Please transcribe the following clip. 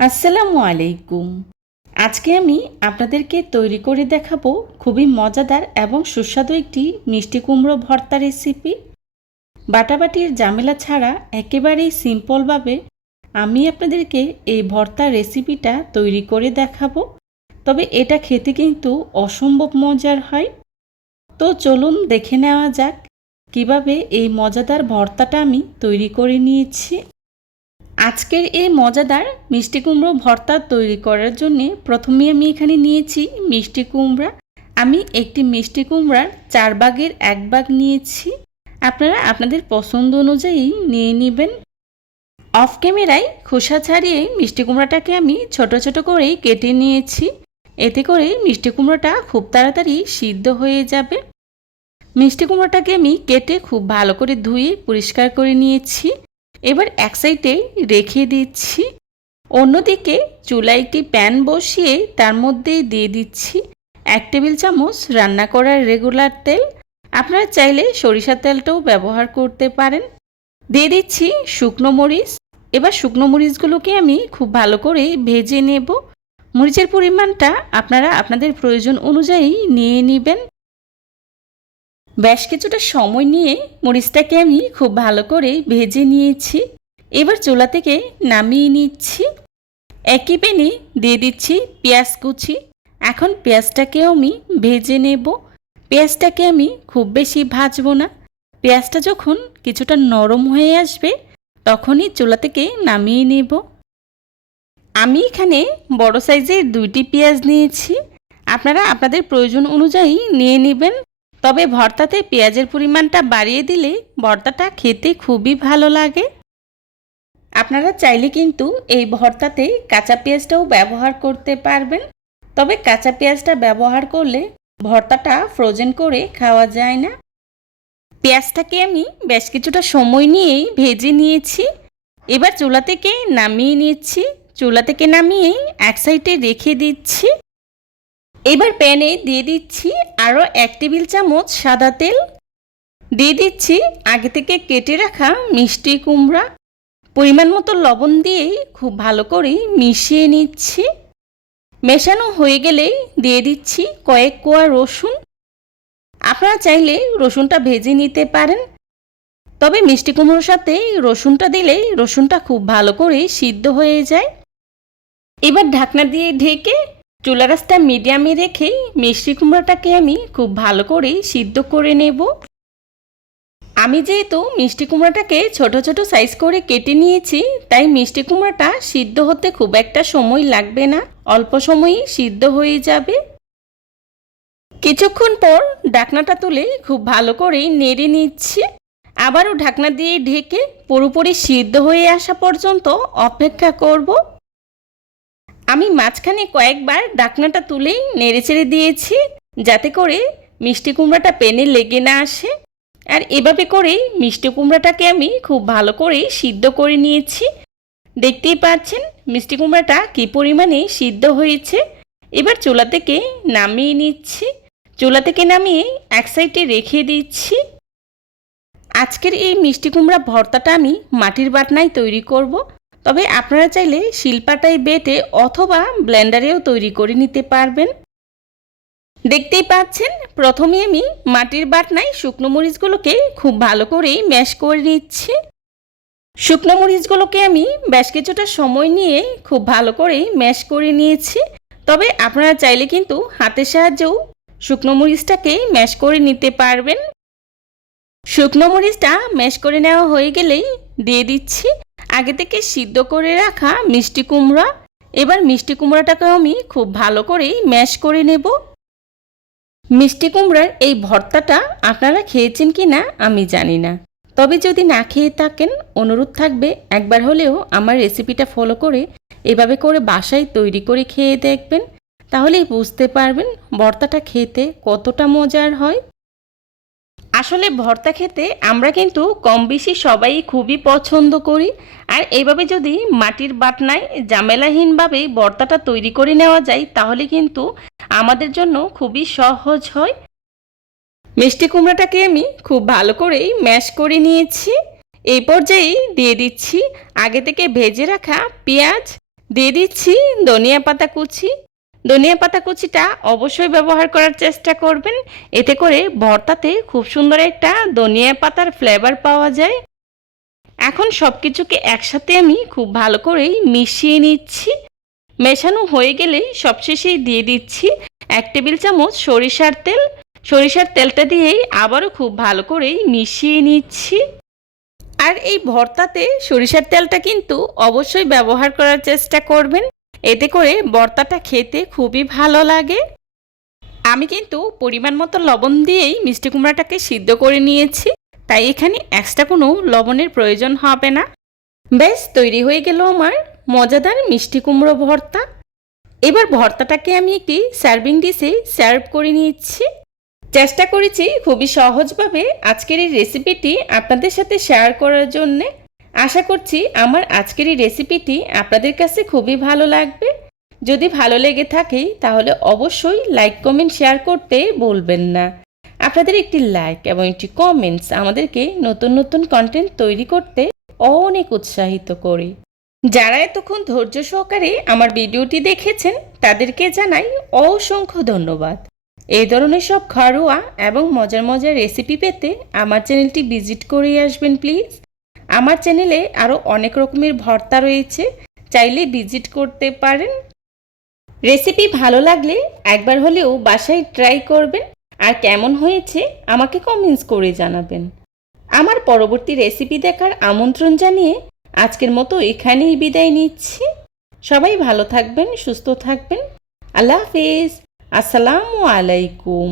আসসালামু আলাইকুম। আজকে আমি আপনাদেরকে তৈরি করে দেখাবো খুবই মজাদার এবং সুস্বাদু একটি মিষ্টি কুমড়ো ভর্তা রেসিপি। বাটাবাটির ঝামেলা ছাড়া একেবারেই সিম্পলভাবে আমি আপনাদেরকে এই ভর্তার রেসিপিটা তৈরি করে দেখাবো। তবে এটা খেতে কিন্তু অসম্ভব মজার হয়। তো চলুন দেখে নেওয়া যাক কিভাবে এই মজাদার ভর্তাটা আমি তৈরি করে নিয়েছি। আজকের এই মজাদার মিষ্টি কুমড়ো ভর্তা তৈরি করার জন্য প্রথমে আমি এখানে নিয়েছি মিষ্টি কুমড়া। আমি একটি মিষ্টি কুমড়ার 4 ভাগের 1 ভাগ নিয়েছি। আপনারা আপনাদের পছন্দ অনুযায়ী নিয়ে নেবেন। অফ ক্যামেরায় খোসা ছাড়িয়ে মিষ্টি কুমড়াটাকে আমি ছোট ছোট করে কেটে নিয়েছি। এতে করে মিষ্টি কুমড়োটা খুব তাড়াতাড়ি সিদ্ধ হয়ে যাবে। মিষ্টি কুমড়োটাকে আমি কেটে খুব ভালো করে ধুয়ে পরিষ্কার করে নিয়েছি। এবার এক সাইডে রেখে দিচ্ছি। অন্যদিকে চুলায় একটি প্যান বসিয়ে তার মধ্যে দিয়ে দিচ্ছি 1 টেবিল চামচ রান্না করার রেগুলার তেল। আপনারা চাইলে সরিষার তেলটাও ব্যবহার করতে পারেন। দিয়ে দিচ্ছি শুকনো মরিচ। এবার শুকনো মরিচগুলোকে আমি খুব ভালো করে ভেজে নেব। মরিচের পরিমাণটা আপনারা আপনাদের প্রয়োজন অনুযায়ী নিয়ে নেবেন। বেশ কিছুটা সময় নিয়ে মরিচটাকে আমি খুব ভালো করে ভেজে নিয়েছি। এবার চুলা থেকে নামিয়ে নিচ্ছি। একই প্যানে দিয়ে দিচ্ছি পেঁয়াজ কুচি। এখন পেঁয়াজটাকেও আমি ভেজে নেব। পেঁয়াজটাকে আমি খুব বেশি ভাজবো না। পেঁয়াজটা যখন কিছুটা নরম হয়ে আসবে তখনই চুলা থেকে নামিয়ে নেব। আমি এখানে বড় সাইজের 2টি পেঁয়াজ নিয়েছি। আপনারা আপনাদের প্রয়োজন অনুযায়ী নিয়ে নেবেন। তবে ভর্তাতে পেঁয়াজের পরিমাণটা বাড়িয়ে দিলে ভর্তাটা খেতে খুবই ভালো লাগে। আপনারা চাইলে কিন্তু এই ভর্তাতে কাঁচা পেঁয়াজটাও ব্যবহার করতে পারবেন। তবে কাঁচা পেঁয়াজটা ব্যবহার করলে ভর্তাটা ফ্রোজেন করে খাওয়া যায় না। পেঁয়াজটাকে আমি বেশ কিছুটা সময় নিয়েই ভেজে নিয়েছি। এবার চুলা থেকে নামিয়ে নিচ্ছি। চুলা থেকে নামিয়ে এক সাইডে রেখে দিচ্ছি। এবার প্যানে দিয়ে দিচ্ছি আরও 1 টেবিল চামচ সাদা তেল। দিয়ে দিচ্ছি আগে থেকে কেটে রাখা মিষ্টি কুমড়া। পরিমাণ মতো লবণ দিয়ে খুব ভালো করে মিশিয়ে নিচ্ছি। মেশানো হয়ে গেলেই দিয়ে দিচ্ছি কয়েক কোয়া রসুন। আপনারা চাইলে রসুনটা ভেজে নিতে পারেন। তবে মিষ্টি কুমড়োর সাথে রসুনটা দিলেই রসুনটা খুব ভালো করে সিদ্ধ হয়ে যায়। এবার ঢাকনা দিয়ে ঢেকে চুলা রাসটা মিডিয়ামে রেখে মিষ্টি কুমড়োটাকে আমি খুব ভালো করে সিদ্ধ করে নেব। আমি যেহেতু মিষ্টি কুমড়াটাকে ছোট ছোট সাইজ করে কেটে নিয়েছি, তাই মিষ্টি কুমড়াটা সিদ্ধ হতে খুব একটা সময় লাগবে না, অল্প সময়ই সিদ্ধ হয়ে যাবে। কিছুক্ষণ পর ঢাকনাটা তুলে খুব ভালো করে নেড়ে নিচ্ছি। আবারও ঢাকনা দিয়ে ঢেকে পুরোপুরি সিদ্ধ হয়ে আসা পর্যন্ত অপেক্ষা করব। আমি মাঝখানে কয়েকবার ঢাকনাটা তুলেই নেড়েচেড়ে দিয়েছি, যাতে করে মিষ্টি কুমড়াটা প্যানে লেগে না আসে। আর এভাবে করেই মিষ্টি কুমড়াটাকে আমি খুব ভালো করে সিদ্ধ করে নিয়েছি। দেখতেই পাচ্ছেন মিষ্টি কুমড়াটা কী পরিমাণে সিদ্ধ হয়েছে। এবার চুলা থেকে নামিয়ে নিচ্ছি। চুলা থেকে নামিয়ে এক সাইডে রেখে দিচ্ছি। আজকের এই মিষ্টি কুমড়া ভর্তাটা আমি মাটির বাটনায় তৈরি করব। তবে আপনারা চাইলে শিলপাটায় বেটে অথবা ব্লেন্ডারেও তৈরি করে নিতে পারবেন। দেখতেই পাচ্ছেন প্রথমে আমি মাটির বাটনায় শুকনো মরিচগুলোকে খুব ভালো করে ম্যাশ করে নিচ্ছি। শুকনো মরিচগুলোকে আমি বেশ কিছুটা সময় নিয়ে খুব ভালো করে ম্যাশ করে নিয়েছি। তবে আপনারা চাইলে কিন্তু হাতের সাহায্যেও শুকনো মরিচটাকে ম্যাশ করে নিতে পারবেন। শুকনো মরিচটা ম্যাশ করে নেওয়া হয়ে গেলেই দিয়ে দিচ্ছি আগে থেকে সিদ্ধ করে রাখা মিষ্টি কুমড়া। এবার মিষ্টি কুমড়াটাকেও আমি খুব ভালো করে ম্যাশ করে নেব। মিষ্টি কুমড়ার এই ভর্তাটা আপনারা খেয়েছেন কি না আমি জানি না, তবে যদি না খেয়ে থাকেন অনুরোধ থাকবে একবার হলেও আমার রেসিপিটা ফলো করে এভাবে করে বাসায় তৈরি করে খেয়ে দেখবেন। তাহলেই বুঝতে পারবেন ভর্তাটা খেতে কতটা মজার হয়। আসলে ভর্তা খেতে আমরা কিন্তু কম বেশি সবাই খুবই পছন্দ করি। আর এইভাবে যদি মাটির বাটনায় ঝামেলাহীনভাবে ভর্তাটা তৈরি করে নেওয়া যায় তাহলে কিন্তু আমাদের জন্য খুবই সহজ হয়। মিষ্টি কুমড়াটাকে আমি খুব ভালো করেই ম্যাশ করে নিয়েছি। এই পর্যায়ে দিয়ে দিচ্ছি আগে থেকে ভেজে রাখা পেঁয়াজ দিয়ে দিচ্ছি ধনিয়া পাতা কুচি। ধনিয়া পাতা কুচিটা অবশ্যই ব্যবহার করার চেষ্টা করবেন, এতে করে ভর্তাতে খুব সুন্দর একটা ধনিয়া পাতার ফ্লেভার পাওয়া যায়। এখন সব কিছুকে একসাথে আমি খুব ভালো করেই মিশিয়ে নিচ্ছি। মেশানো হয়ে গেলেই সবশেষেই দিয়ে দিচ্ছি 1 টেবিল চামচ সরিষার তেল। সরিষার তেলটা দিয়েই আবারও খুব ভালো করেই মিশিয়ে নিচ্ছি। আর এই ভর্তাতে সরিষার তেলটা কিন্তু অবশ্যই ব্যবহার করার চেষ্টা করবেন, এতে করে ভর্তাটা খেতে খুবই ভালো লাগে। আমি কিন্তু পরিমাণ মতো লবণ দিয়েই মিষ্টি কুমড়াটাকে সিদ্ধ করে নিয়েছি, তাই এখানে এক্সট্রা কোনো লবণের প্রয়োজন হবে না। বেশ, তৈরি হয়ে গেল আমার মজাদার মিষ্টি কুমড়ো ভর্তা। এবার ভর্তাটাকে আমি একটি সার্ভিং ডিশে সার্ভ করে নিচ্ছি। চেষ্টা করেছি খুবই সহজভাবে আজকের এই রেসিপিটি আপনাদের সাথে শেয়ার করার জন্যে। আশা করছি আমার আজকের এই রেসিপিটি আপনাদের কাছে খুবই ভালো লাগবে। যদি ভালো লেগে থাকে তাহলে অবশ্যই লাইক কমেন্ট শেয়ার করতে ভুলবেন না। আপনাদের একটি লাইক এবং একটি কমেন্টস আমাদেরকে নতুন নতুন কন্টেন্ট তৈরি করতে অনেক উৎসাহিত করে। যারা এতক্ষণ ধৈর্য সহকারে আমার ভিডিওটি দেখেছেন তাদেরকে জানাই অসংখ্য ধন্যবাদ। এই ধরনের সব ঘরোয়া এবং মজার মজার রেসিপি পেতে আমার চ্যানেলটি ভিজিট করে আসবেন প্লিজ। আমার চ্যানেলে আরও অনেক রকমের ভর্তা রয়েছে, চাইলে ভিজিট করতে পারেন। রেসিপি ভালো লাগলে একবার হলেও বাসায় ট্রাই করবেন, আর কেমন হয়েছে আমাকে কমেন্টস করে জানাবেন। আমার পরবর্তী রেসিপি দেখার আমন্ত্রণ জানিয়ে আজকের মতো এখানেই বিদায় নিচ্ছি। সবাই ভালো থাকবেন, সুস্থ থাকবেন। আল্লাহ হাফেজ। আসসালামু আলাইকুম।